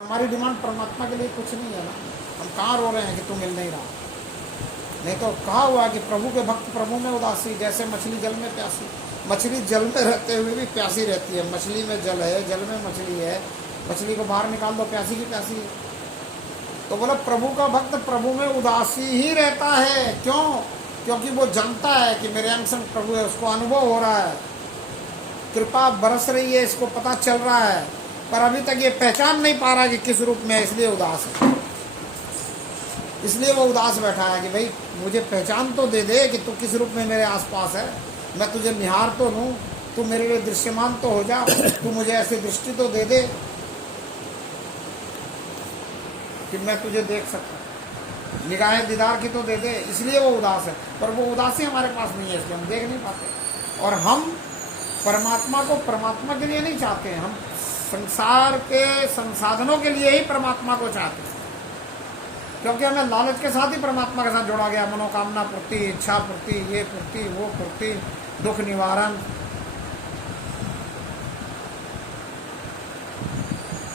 हमारी डिमांड परमात्मा के लिए कुछ नहीं है ना। हम कहाँ रो रहे हैं कि तू मिल नहीं रहा। नहीं तो कहा हुआ कि प्रभु के भक्त प्रभु में उदासी, जैसे मछली जल में प्यासी। मछली जल में रहते हुए भी प्यासी रहती है। मछली में जल है, जल में मछली है, मछली को बाहर निकाल दो, प्यासी की प्यासी है। तो बोला प्रभु का भक्त प्रभु में उदासी ही रहता है। क्यों? क्योंकि वो जानता है कि मेरे अंग संग प्रभु है, उसको अनुभव हो रहा है, कृपा बरस रही है, इसको पता चल रहा है, पर अभी तक ये पहचान नहीं पा रहा कि किस रूप में है, इसलिए उदास है। इसलिए वो उदास बैठा है कि भाई मुझे पहचान तो दे दे कि तू किस रूप में मेरे आसपास है, मैं तुझे निहार तो लूँ, तू मेरे लिए दृश्यमान तो हो जा, तू मुझे ऐसी दृष्टि तो दे दे कि मैं तुझे देख सकता, निगाहें दीदार की तो दे दे। इसलिए वो उदास है, पर वो उदासी हमारे पास नहीं है, इसलिए हम देख नहीं पाते। और हम परमात्मा को परमात्मा के लिए नहीं चाहते हैं, हम संसार के संसाधनों के लिए ही परमात्मा को चाहते हैं। क्योंकि हमें लालच के साथ ही परमात्मा के साथ जोड़ा गया। मनोकामना पूर्ति, इच्छा पूर्ति, ये पूर्ति, वो पूर्ति, दुख निवारण।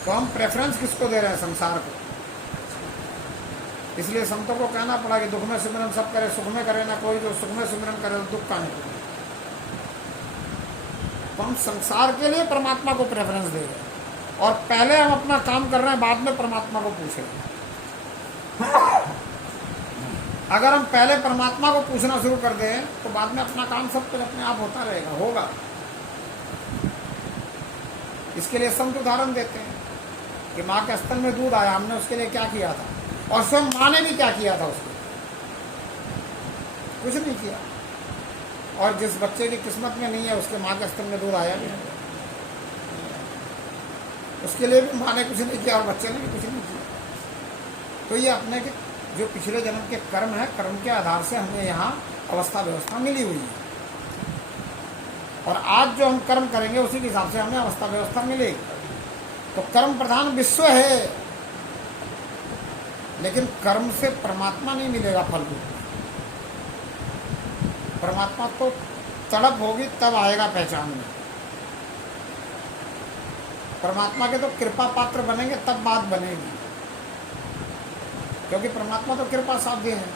तो हम प्रेफरेंस किसको दे रहे हैं? संसार को। इसलिए संतों को कहना पड़ा कि दुख में सिमरन सब करे, सुख में करे ना कोई, जो सुख में सिमरन करे तो दुख का नहीं। तो हम संसार के लिए परमात्मा को प्रेफरेंस दे रहे हैं, और पहले हम अपना काम कर रहे हैं, बाद में परमात्मा को पूछेंगे। अगर हम पहले परमात्मा को पूछना शुरू कर दें तो बाद में अपना काम सब कुछ अपने आप होता रहेगा, होगा। इसके लिए संत उदाहरण देते हैं कि माँ के स्तन में दूध आया, हमने उसके लिए क्या किया था, और स्वयं माँ ने भी क्या किया था उसके, कुछ नहीं किया। और जिस बच्चे की किस्मत में नहीं है उसके माँ के स्तन में दूध आया भी नहीं, उसके लिए भी माँ ने कुछ नहीं किया और बच्चे ने भी कुछ नहीं किया। तो ये अपने के जो पिछले जन्म के कर्म है, कर्म के आधार से हमें यहाँ अवस्था व्यवस्था मिली हुई है, और आज जो हम कर्म करेंगे उसी के हिसाब से हमें अवस्था व्यवस्था मिलेगी। तो कर्म प्रधान विश्व है, लेकिन कर्म से परमात्मा नहीं मिलेगा फल रूप। परमात्मा तो तड़प होगी तब आएगा पहचान में। परमात्मा के तो कृपा पात्र बनेंगे तब बात बनेगी, क्योंकि परमात्मा तो कृपा साध्य है।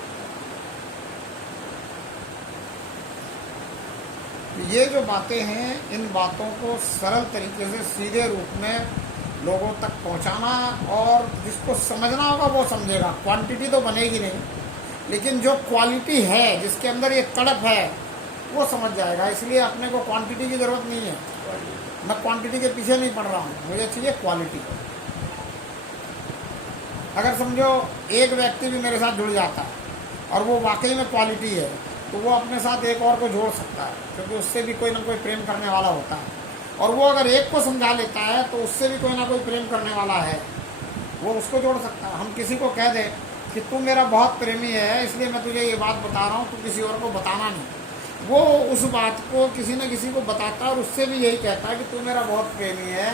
ये जो बातें हैं, इन बातों को सरल तरीके से सीधे रूप में लोगों तक पहुंचाना, और जिसको समझना होगा वो समझेगा। क्वांटिटी तो बनेगी नहीं, लेकिन जो क्वालिटी है, जिसके अंदर ये तड़प है, वो समझ जाएगा। इसलिए अपने को क्वांटिटी की जरूरत नहीं है। मैं क्वांटिटी के पीछे नहीं पड़ रहा हूँ, मुझे चाहिए क्वालिटी। अगर समझो एक व्यक्ति भी मेरे साथ जुड़ जाता है और वो वाकई में क्वालिटी है, तो वो अपने साथ एक और को जोड़ सकता है, क्योंकि उससे भी कोई ना कोई प्रेम करने वाला होता है। और वो अगर एक को समझा लेता है तो उससे भी कोई ना कोई प्रेम करने वाला है, वो उसको जोड़ सकता है। हम किसी को कह दें कि तू मेरा बहुत प्रेमी है, इसलिए मैं तुझे ये बात बता रहा हूँ, तू किसी और को बताना नहीं। वो उस बात को किसी न किसी को बताता है और उससे भी यही कहता है कि तू मेरा बहुत प्रेमी है,